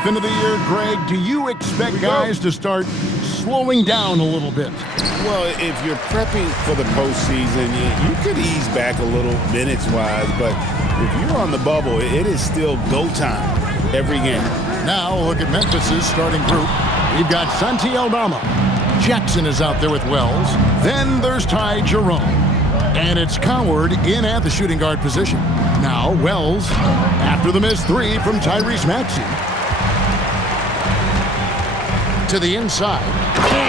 step into the year, Greg, do you expect guys to start slowing down a little bit? Well, if you're prepping for the postseason, you could ease back a little minutes-wise, but if you're on the bubble, it is still go time every game. Now look at Memphis's starting group. We've got Santi Aldama. Jackson is out there with Wells. Then there's Ty Jerome. And it's Coward in at the shooting guard position. Now Wells after the missed three from Tyrese Maxey. To the inside.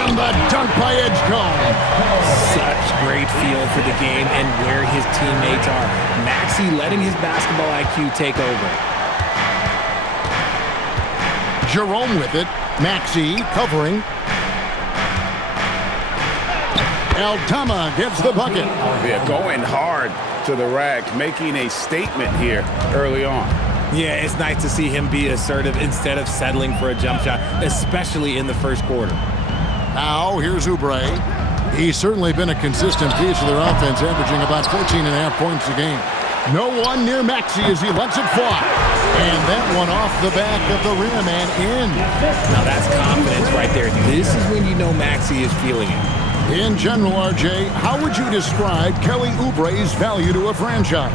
And the dunk by Edgecombe. Such great feel for the game and where his teammates are. Maxey letting his basketball IQ take over. Jerome with it. Maxey covering. Aldama gets the bucket. Yeah, going hard to the rack, making a statement here early on. Yeah, it's nice to see him be assertive instead of settling for a jump shot, especially in the first quarter. Now, here's Oubre. He's certainly been a consistent piece of their offense, averaging about 14.5 points a game. No one near Maxey as he lets it fly. And that one off the back of the rim and in. Now that's confidence right there. This is when you know Maxey is feeling it. In general, RJ, how would you describe Kelly Oubre's value to a franchise?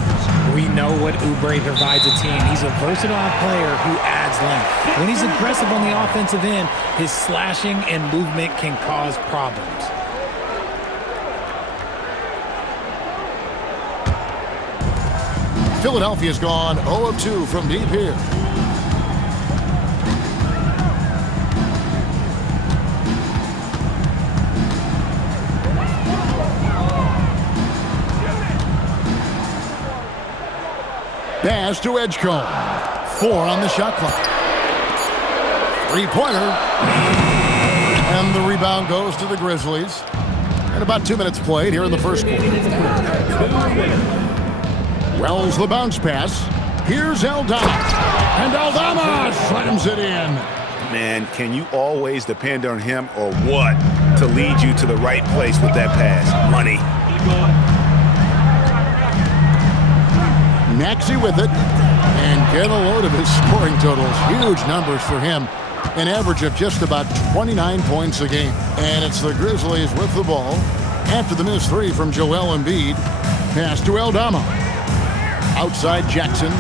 We know what Oubre provides a team. He's a versatile player who adds length. When he's aggressive on the offensive end, his slashing and movement can cause problems. Philadelphia's gone 0 of 2 from deep here. Pass to Edgecombe. 4 on the shot clock. Three-pointer. And the rebound goes to the Grizzlies. And about 2 minutes played here in the first quarter. Wells the bounce pass. Here's Aldama. And Aldama slams it in. Man, can you always depend on him or what to lead you to the right place with that pass? Money. Maxey with it. And get a load of his scoring totals. Huge numbers for him. An average of just about 29 points a game. And it's the Grizzlies with the ball. After the missed three from Joel Embiid. Pass to Aldama. Outside Jackson.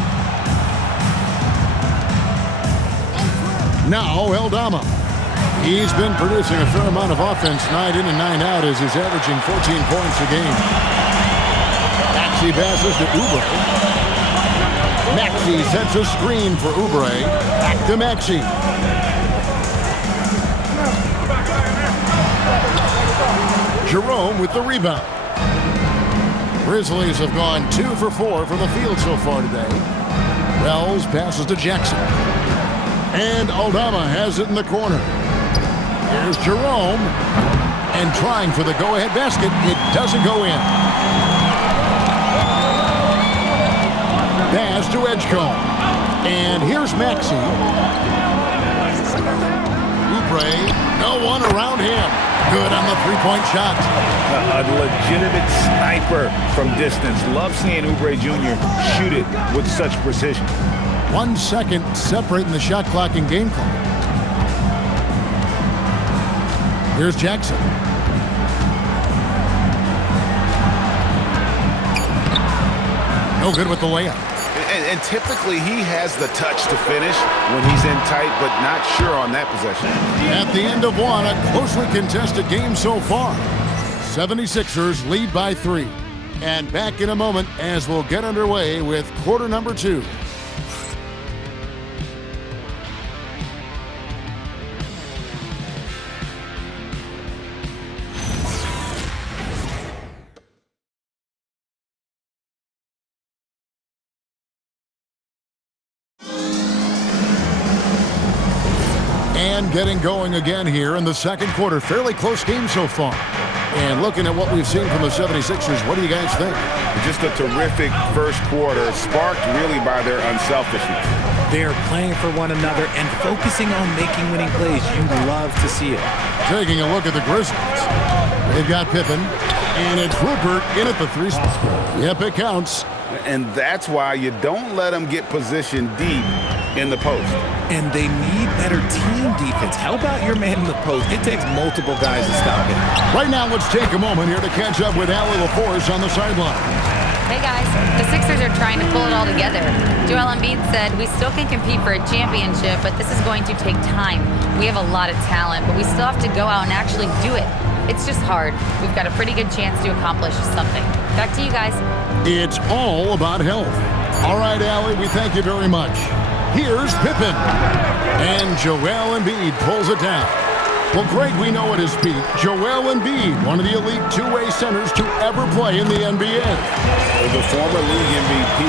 Now Aldama. He's been producing a fair amount of offense night in and night out as he's averaging 14 points a game. Maxey passes to Oubre. Maxey sets a screen for Oubre. Back to Maxey. Jerome with the rebound. Grizzlies have gone 2 for 4 from the field so far today. Wells passes to Jackson. And Aldama has it in the corner. Here's Jerome. And trying for the go-ahead basket. It doesn't go in. Pass to Edgecombe. And here's Maxey. Oubre, no one around him. Good on the three-point shot. A legitimate sniper from distance. Love seeing Oubre Jr. shoot it with such precision. 1 second separating the shot clock and game clock. Here's Jackson. No good with the layup. And typically he has the touch to finish when he's in tight, but not sure on that possession. At the end of one, a closely contested game so far. 76ers lead by 3. And back in a moment as we'll get underway with quarter number 2. And getting going again here in the second quarter. Fairly close game so far. And looking at what we've seen from the 76ers, what do you guys think? Just a terrific first quarter, sparked really by their unselfishness. They're playing for one another and focusing on making winning plays. You love to see it. Taking a look at the Grizzlies. They've got Pippen, and it's Rupert in at the 3 spot. Yep, it counts. And that's why you don't let them get positioned deep in the post. And they need better team defense. Help out your man in the post. It takes multiple guys to stop it. Right now, let's take a moment here to catch up with Allie LaForce on the sideline. Hey guys, the Sixers are trying to pull it all together. Joel Embiid said, "We still can compete for a championship, but this is going to take time. We have a lot of talent, but we still have to go out and actually do it. It's just hard. We've got a pretty good chance to accomplish something." Back to you guys. It's all about health. All right, Allie, we thank you very much. Here's Pippen. And Joel Embiid pulls it down. Well, Greg, we know at his peak, Joel Embiid, one of the elite two-way centers to ever play in the NBA. The former league MVP,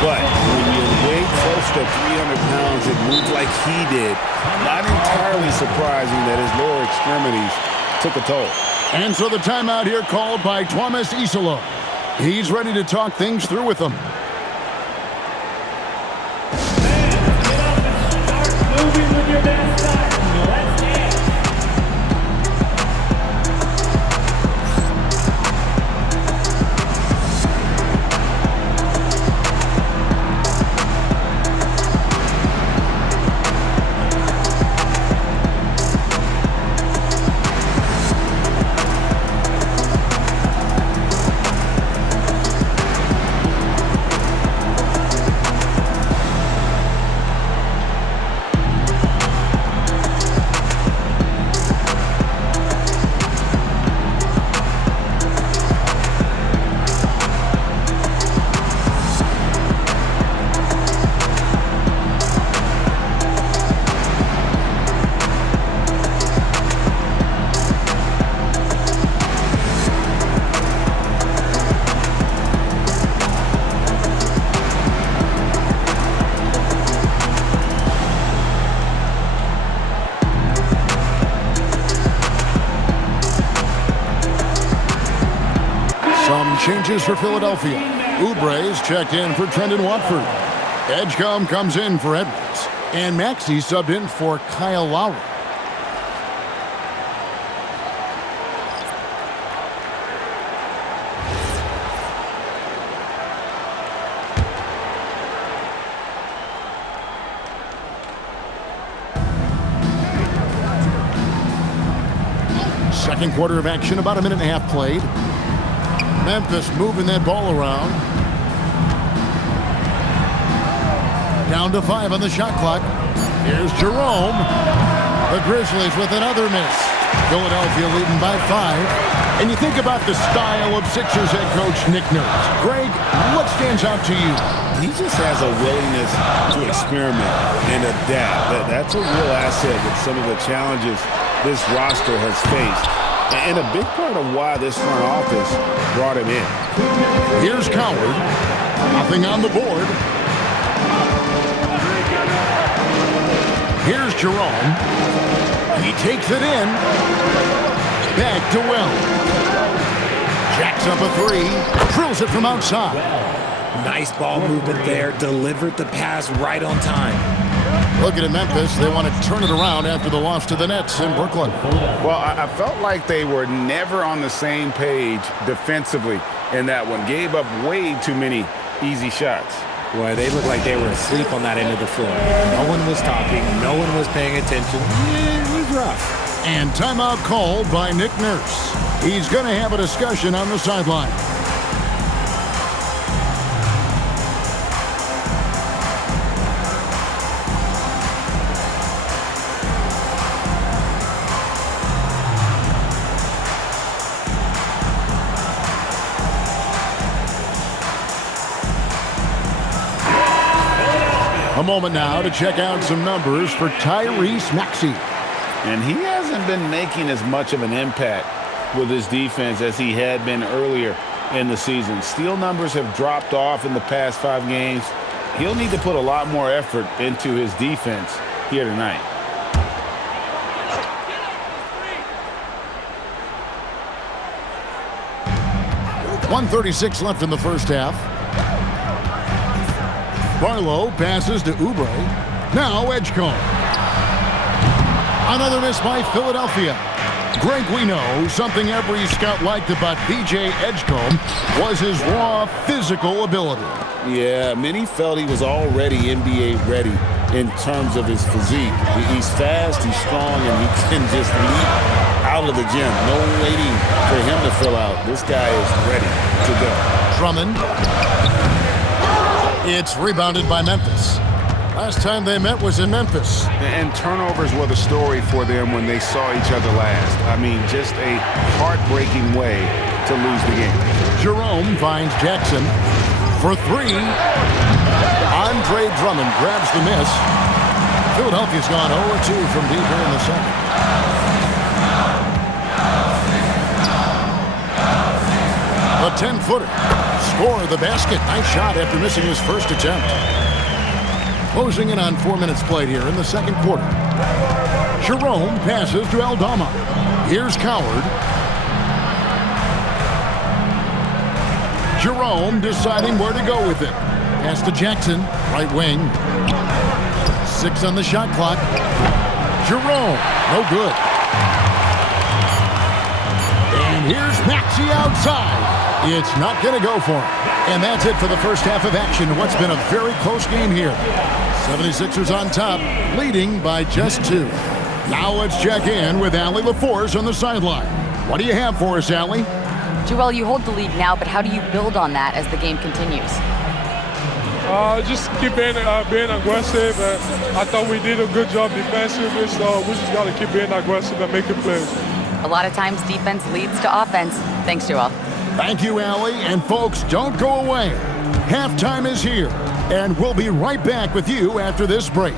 but when you weigh close to 300 pounds and move like he did, not entirely surprising that his lower extremities took a toll. And so the timeout here called by Thomas Isolo. He's ready to talk things through with them. Moving with your best side. Let's dance. Changes for Philadelphia. Oubre's checked in for Trendon Watford. Edgecombe comes in for Edwards. And Maxey subbed in for Kyle Lowry. Second quarter of action, about a minute and a half played. Memphis moving that ball around. Down to 5 on the shot clock. Here's Jerome. The Grizzlies with another miss. Philadelphia leading by 5. And you think about the style of Sixers head coach Nick Nurse. Greg, what stands out to you? He just has a willingness to experiment and adapt. That's a real asset with some of the challenges this roster has faced. And a big part of why this front office brought him in. Here's Coward. Nothing on the board. Here's Jerome. He takes it in. Back to Wells. Jacks up a 3. Drills it from outside. Nice ball movement there. Delivered the pass right on time. Looking at Memphis, they want to turn it around after the loss to the Nets in Brooklyn. Well, I felt like they were never on the same page defensively in that one. Gave up way too many easy shots. Boy, they looked like they were asleep on that end of the floor. No one was talking. No one was paying attention. It was rough. And timeout called by Nick Nurse. He's going to have a discussion on the sideline. A moment now to check out some numbers for Tyrese Maxey. And he hasn't been making as much of an impact with his defense as he had been earlier in the season. Steal numbers have dropped off in the past 5 games. He'll need to put a lot more effort into his defense here tonight. .136 left in the first half. Barlow passes to Oubre. Now Edgecombe. Another miss by Philadelphia. Greg, we know something every scout liked about B.J. Edgecombe was his raw physical ability. Yeah, many felt he was already NBA ready in terms of his physique. He's fast, he's strong, and he can just leap out of the gym. No waiting for him to fill out. This guy is ready to go. Drummond. It's rebounded by Memphis. Last time they met was in Memphis. And turnovers were the story for them when they saw each other last. I mean, just a heartbreaking way to lose the game. Jerome finds Jackson for three. Andre Drummond grabs the miss. Philadelphia's gone 0-2 from deep here in the second. A 10-footer. Score the basket. Nice shot after missing his first attempt. Closing in on 4 minutes played here in the second quarter. Jerome passes to Aldama. Here's Coward. Jerome deciding where to go with it. Pass to Jackson, right wing. 6 on the shot clock. Jerome, no good. And here's Maxey outside. It's not going to go for him. And that's it for the first half of action. What's been a very close game here. 76ers on top, leading by just 2. Now let's check in with Allie LaForce on the sideline. What do you have for us, Allie? Joel, you hold the lead now, but how do you build on that as the game continues? Just keep being aggressive. I thought we did a good job defensively, so we just got to keep being aggressive and making plays. A lot of times defense leads to offense. Thanks, Joel. Thank you, Allie. And folks, don't go away. Halftime is here, and we'll be right back with you after this break.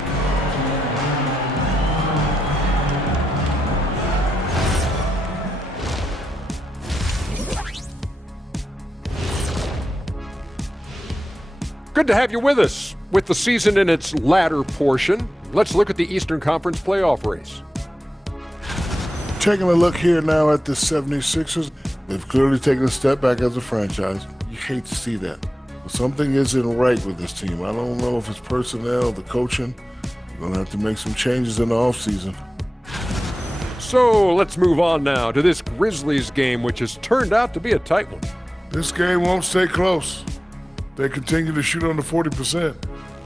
Good to have you with us. With the season in its latter portion, let's look at the Eastern Conference playoff race. Taking a look here now at the 76ers, they've clearly taken a step back as a franchise. You hate to see that. But something isn't right with this team. I don't know if it's personnel, the coaching. You're going to have to make some changes in the offseason. So let's move on now to this Grizzlies game, which has turned out to be a tight one. This game won't stay close. They continue to shoot under 40%.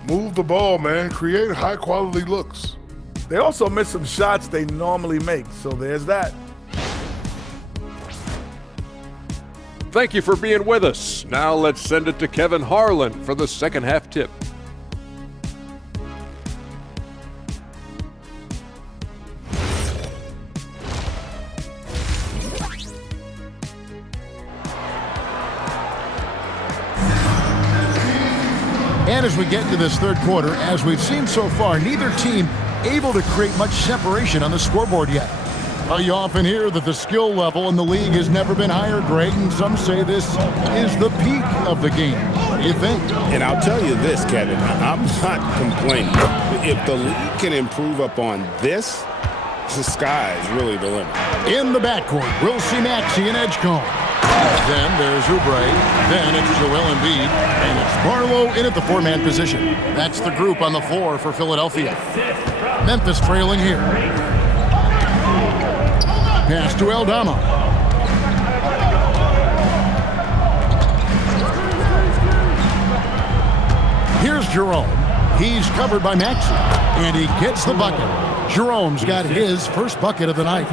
Move the ball, man. Create high-quality looks. They also miss some shots they normally make, so there's that. Thank you for being with us. Now let's send it to Kevin Harlan for the second half tip. And as we get into this third quarter, as we've seen so far, neither team able to create much separation on the scoreboard yet. You often hear that the skill level in the league has never been higher, Greg, and some say this is the peak of the game. What do you think? And I'll tell you this, Kevin, I'm not complaining. If the league can improve upon this, the sky is really the limit. In the backcourt, we'll see Maxey and Edgecombe. Then there's Oubre. Then it's Joel Embiid. And it's Barlow in at the 4-man position. That's the group on the floor for Philadelphia. Memphis trailing here. Pass to Aldama. Here's Jerome. He's covered by Maxey. And he gets the bucket. Jerome's got his first bucket of the night.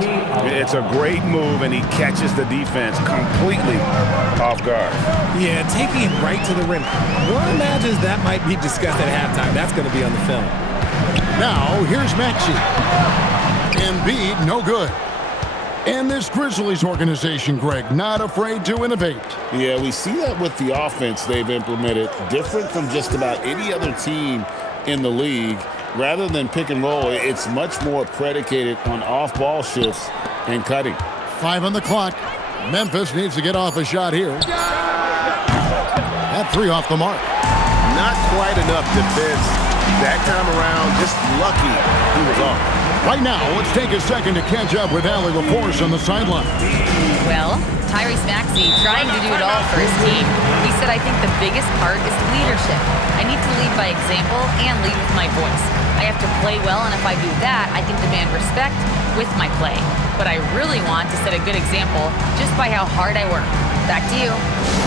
It's a great move, and he catches the defense completely off guard. Yeah, taking it right to the rim. One imagines that might be discussed at halftime. That's going to be on the film. Now, here's Maxey. Embiid, no good. And this Grizzlies organization, Greg, not afraid to innovate. Yeah, we see that with the offense they've implemented, different from just about any other team in the league. Rather than pick and roll, it's much more predicated on off-ball shifts and cutting. 5 on the clock. Memphis needs to get off a shot here. That 3 off the mark. Not quite enough defense that time around. Just lucky he was off. Right now, let's take a second to catch up with Allie LaForce on the sideline. Well, Tyrese Maxey trying to do it all for his team. He said, I think the biggest part is leadership. I need to lead by example and lead with my voice. I have to play well, and if I do that, I can demand respect with my play. But I really want to set a good example just by how hard I work. Back to you.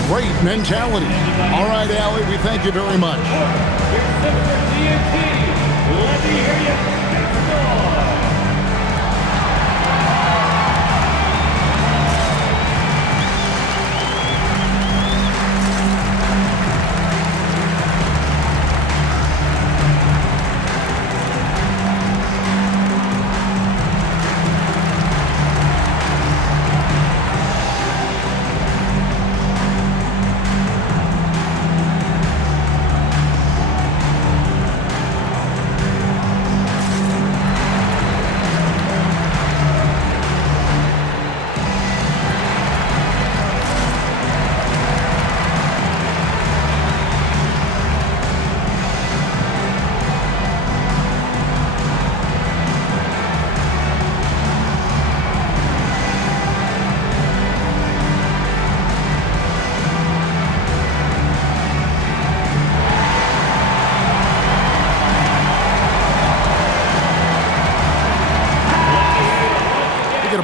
Great mentality. All right, Allie, we thank you very much. Let me hear you. Make some noise.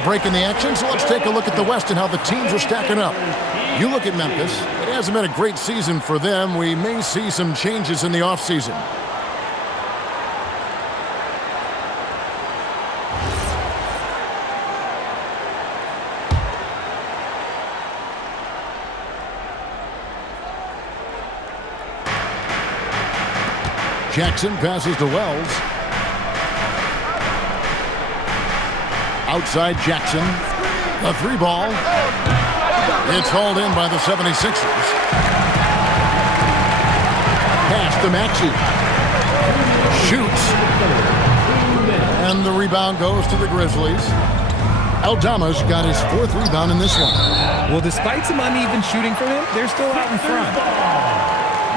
Break in the action, so let's take a look at the West and how the teams are stacking up. You look at Memphis. It hasn't been a great season for them. We may see some changes in the offseason. Jackson passes to Wells. Outside Jackson. The three ball. It's hauled in by the 76ers. Pass to Maxey. Shoots. And the rebound goes to the Grizzlies. Aldama's got his fourth rebound in this one. Well, despite some uneven shooting for him, they're still out in front.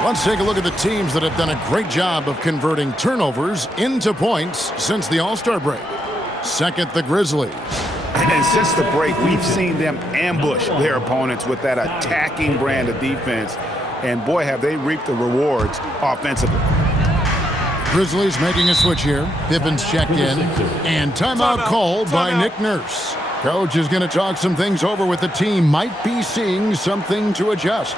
Let's take a look at the teams that have done a great job of converting turnovers into points since the All-Star break. Second, the Grizzlies. And since the break, we've seen them ambush their opponents with that attacking brand of defense. And boy, have they reaped the rewards offensively. Grizzlies making a switch here. Pippen's checked in. And timeout called by Nick Nurse. Coach is going to talk some things over with the team. Might be seeing something to adjust.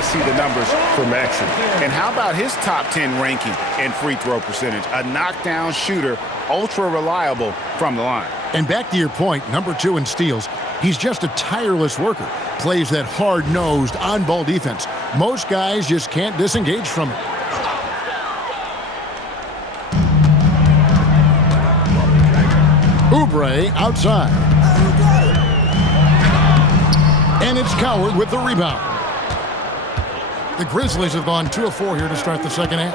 See the numbers for Maxey. And how about his top 10 ranking in free throw percentage? A knockdown shooter, ultra reliable from the line. And back to your point, number 2 in steals. He's just a tireless worker. Plays that hard-nosed, on-ball defense. Most guys just can't disengage from it. Oubre outside. And it's Coward with the rebound. The Grizzlies have gone 2 of 4 here to start the second half.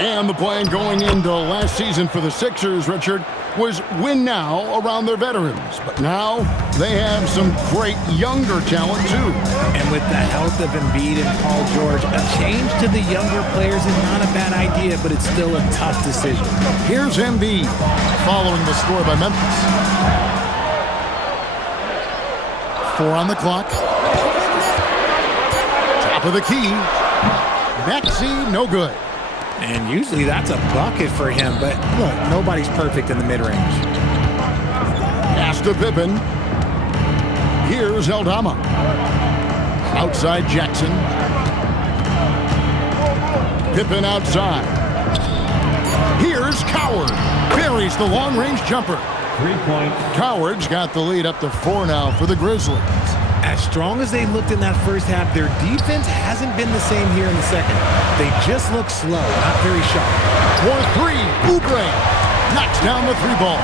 And the plan going into last season for the Sixers, Richard, was win now around their veterans. But now they have some great younger talent, too. And with the health of Embiid and Paul George, a change to the younger players is not a bad idea, but it's still a tough decision. Here's Embiid following the score by Memphis. 4 on the clock. Top of the key. Maxey, no good. And usually that's a bucket for him, but look, nobody's perfect in the mid-range. Pass to Pippen. Here's Aldama. Outside Jackson. Pippen outside. Here's Coward. buries the long-range jumper. 3 points. Cowards got the lead up to 4 now for the Grizzlies. As strong as they looked in that first half, their defense hasn't been the same here in the second. They just look slow, not very sharp. For 3, Oubre knocks down the 3 ball.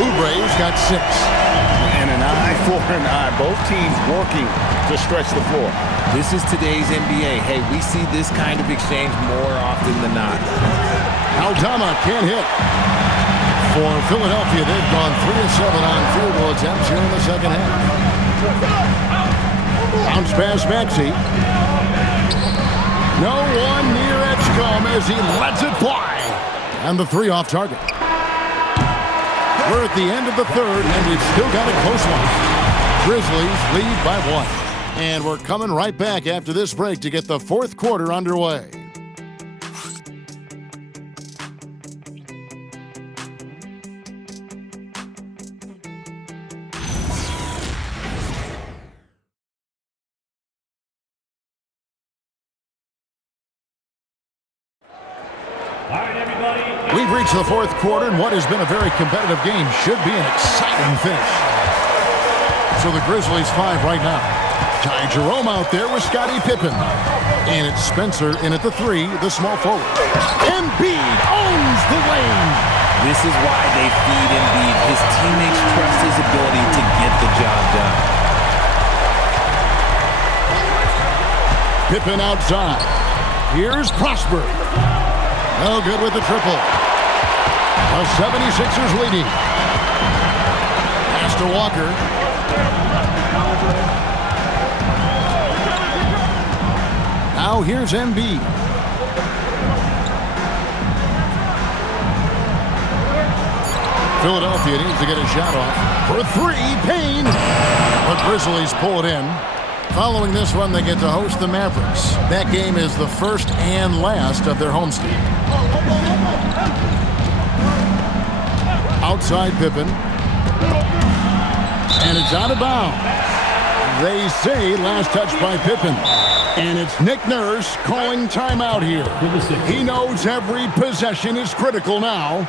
Oubre's got 6. And an eye for an eye. Both teams working to stretch the floor. This is today's NBA. Hey, we see this kind of exchange more often than not. Aldama can't hit. For Philadelphia, they've gone 3 of 7 on field goal attempts here in the second half. Bounce pass Maxey. No one near Edgecombe as he lets it fly. And the 3 off target. We're at the end of the third, and we've still got a close one. Grizzlies lead by 1. And we're coming right back after this break to get the fourth quarter underway. All right, everybody. We've reached the fourth quarter, and what has been a very competitive game should be an exciting finish. So the Grizzlies 5 right now. Ty Jerome out there with Scottie Pippen. And it's Spencer in at the 3, the small forward. Embiid owns the lane. This is why they feed Embiid. His teammates trust his ability to get the job done. Pippen outside. Here's Prosper. No good with the triple. The 76ers leading. Pass to Walker. Now here's Embiid. Philadelphia needs to get a shot off. For 3, Payne. The Grizzlies pull it in. Following this one, they get to host the Mavericks. That game is the first and last of their homestand. Outside Pippen. And it's out of bounds. They say last touch by Pippen. And it's Nick Nurse calling timeout here. He knows every possession is critical now.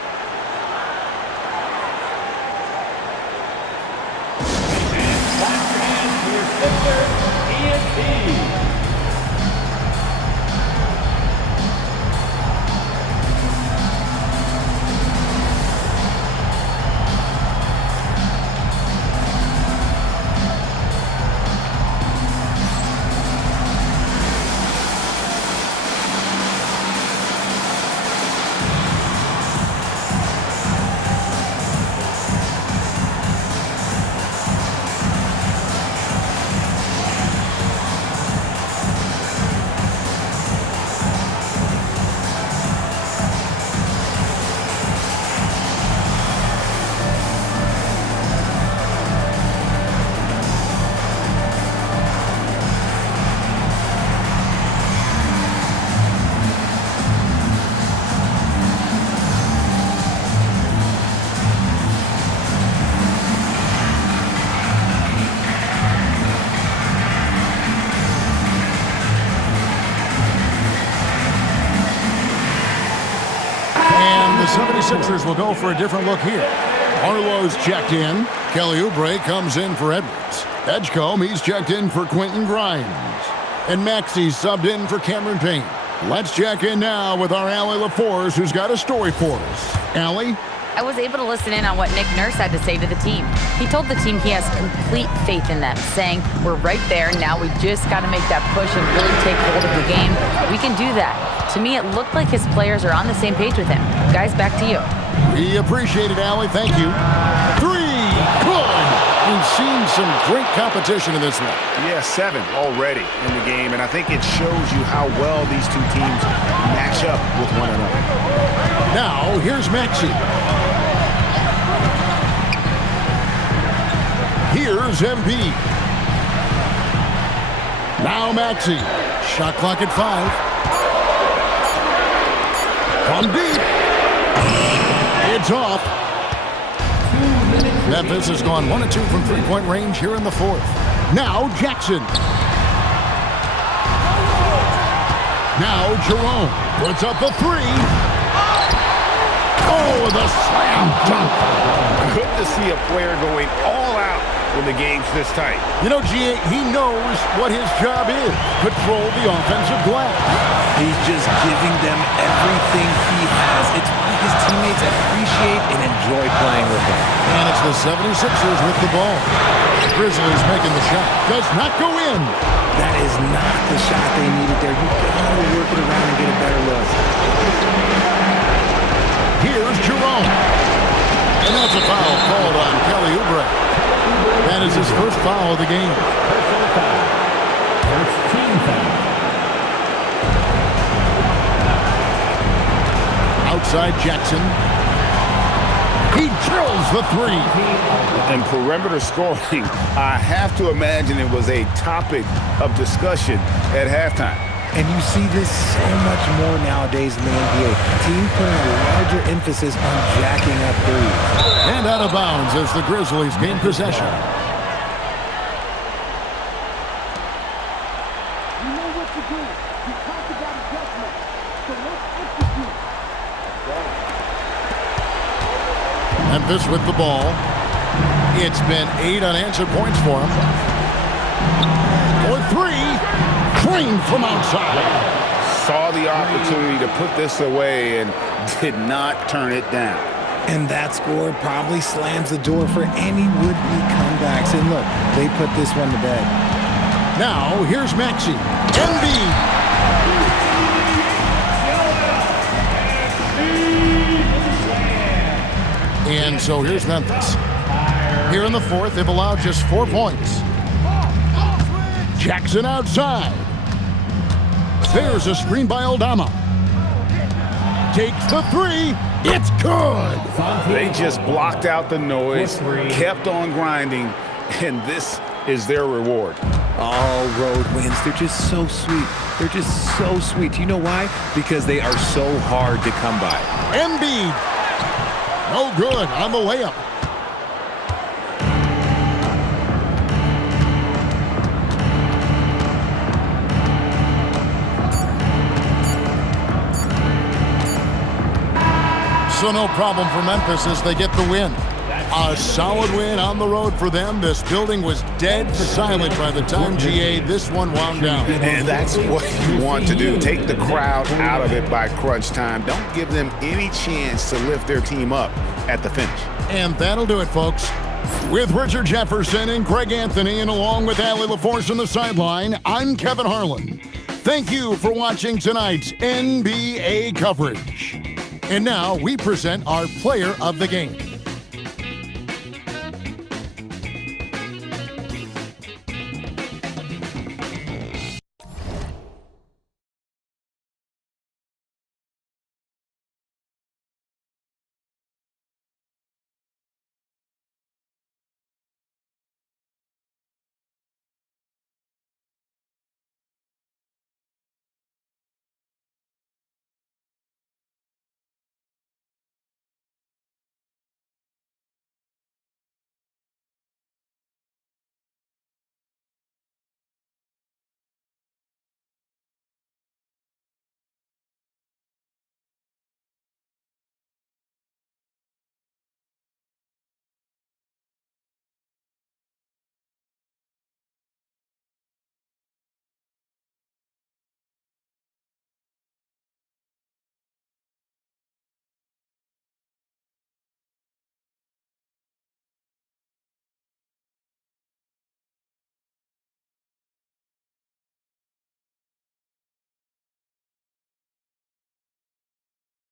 The 76ers will go for a different look here. Arlo's checked in. Kelly Oubre comes in for Edwards. Edgecombe, he's checked in for Quentin Grimes. And Maxey's subbed in for Cameron Payne. Let's check in now with our Allie LaForce, who's got a story for us. Allie? I was able to listen in on what Nick Nurse had to say to the team. He told the team he has complete faith in them, saying, we're right there, now we just got to make that push and really take hold of the game. We can do that. To me, it looked like his players are on the same page with him. Guys, back to you. We appreciate it, Allie. Thank you. 3, good! We've seen some great competition in this one. Yeah, 7 already in the game, and I think it shows you how well these two teams match up with one another. Now, here's Maxey. Here's Embiid. Now Maxey. Shot clock at 5. From deep. It's off. Memphis has gone 1 of 2 from three-point range here in the fourth. Now Jackson. Now Jerome puts up a 3. Oh, the slam dunk. Good to see a player going all out when the game's this tight. You know, G.A., he knows what his job is. Control the offensive glass. He's just giving them everything he has. It's why his teammates appreciate and enjoy playing with him. And it's the 76ers with the ball. Grizzlies making the shot. Does not go in. That is not the shot they needed there. You gotta work it around and get a better look. Here's Jerome. And that's a foul called on Kelly Oubre. That is his first foul of the game. Personal foul. First team foul. Outside Jackson. He drills the three. And perimeter scoring, I have to imagine it was a topic of discussion at halftime. And you see this so much more nowadays in the NBA. Teams putting a larger emphasis on jacking up threes. And out of bounds as the Grizzlies gain possession. You know what to do. You talked about adjustment. So let's execute. Memphis with the ball. It's been 8 unanswered points for him. For 3. Clean from outside. Saw the opportunity to put this away and did not turn it down. And that score probably slams the door for any would-be comebacks. And look, they put this one to bed. Now, here's Maxey. Embiid. And so here's Memphis. Here in the fourth, they've allowed just 4 points. Jackson outside. There's a screen by Aldama. Takes the 3. It's good. They just blocked out the noise, kept on grinding, and this is their reward. All road wins. They're just so sweet. They're just so sweet. You know why? Because they are so hard to come by. Embiid. No good on the layup. So no problem for Memphis as they get the win. A solid win on the road for them. This building was dead silent by the time, GA, this one wound down. And that's what you want to do. Take the crowd out of it by crunch time. Don't give them any chance to lift their team up at the finish. And that'll do it, folks. With Richard Jefferson and Greg Anthony, and along with Allie LaForce on the sideline, I'm Kevin Harlan. Thank you for watching tonight's NBA coverage. And now we present our player of the game.